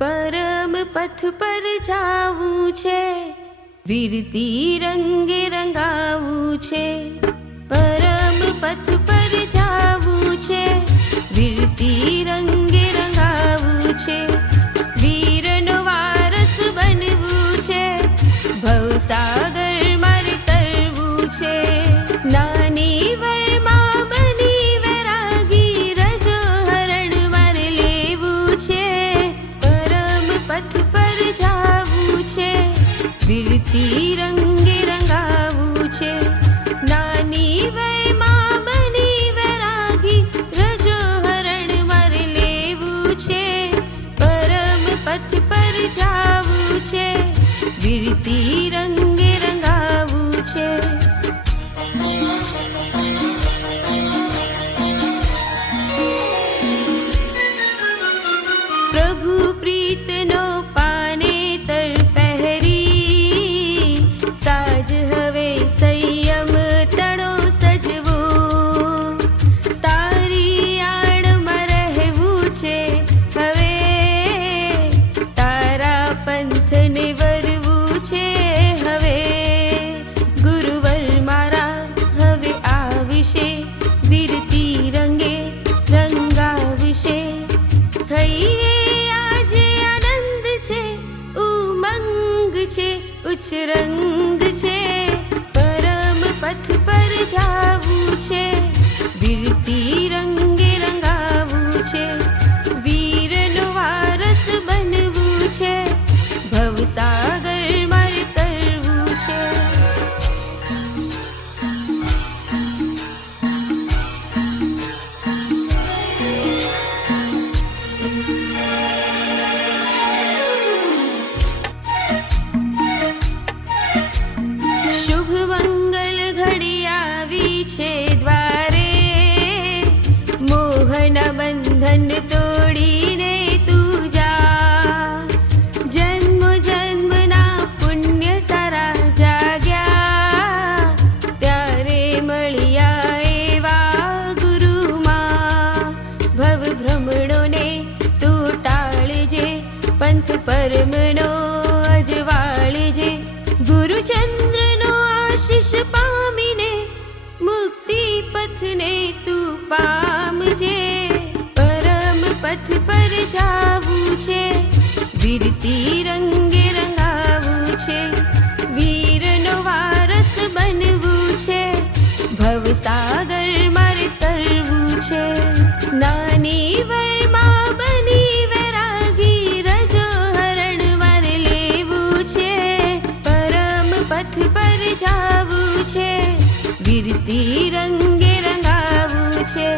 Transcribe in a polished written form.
परम पथ पर जावू छे, वीरती रंगे रंगावू छे। परम पथ पर जावू छे, वीरती रंगे रंगावू छे। वीरनो वारस बनवू छे, भवसागर मारे तरवू छे। नानी वयमां बनी वैरागी, रजो हरण मारे लेवू छे। परम पथ पर जावू छे, वीरती रंगे रंगावू छे। नानी वयमां बनी वैरागी, रजो हरण मारे लेवू छे। परम पथ पर जावू छे, वीरती रंगे रंगावू छे। प्रभु प्रीतनो पाने तर पहरी, साज हवे संयम तणो सजवो। तारी आड़मां रहेवू छे हवे, तारा पंथने वरवू छे हवे। गुरुवर मारा हवे आविशे, वीरती रंगे रंगाविशे। थईए આજે આનંદ છે, ઉમંગ છે, ઉચ્ચરંગ છે। પરમ પથ પર જાવું છે, વીરતી રંગે રંગાવવું છે। વીરનો વારસ બનવું છે, ભવસાગર મારે તરવું છે। शुभ मंगल घड़ी आवी छे द्वारे, मोहना बंधन तोड़ीने तू जा। जन्म जन्मना पुण्य तारा जाग्या, त्यारे मळ्या एवा गुरुमां। भव भ्रमणोने तू टाळजे, पंथ परमनो अजवाळजे। गुरुचंद्रनो आशीष पामीने, मुक्ति पथने तू पामजे। परम पथ पर जावू छे, वीरती रंगे रंगावू छे। वीरनो वारस बनवू छे, भवसागर मारे तरवू छे। नानी वयमां बनी वैरागी, रजो हरण मारे लेवू छे। परम पथ पर जावू छे, वीरती रंगे रंगावू छे।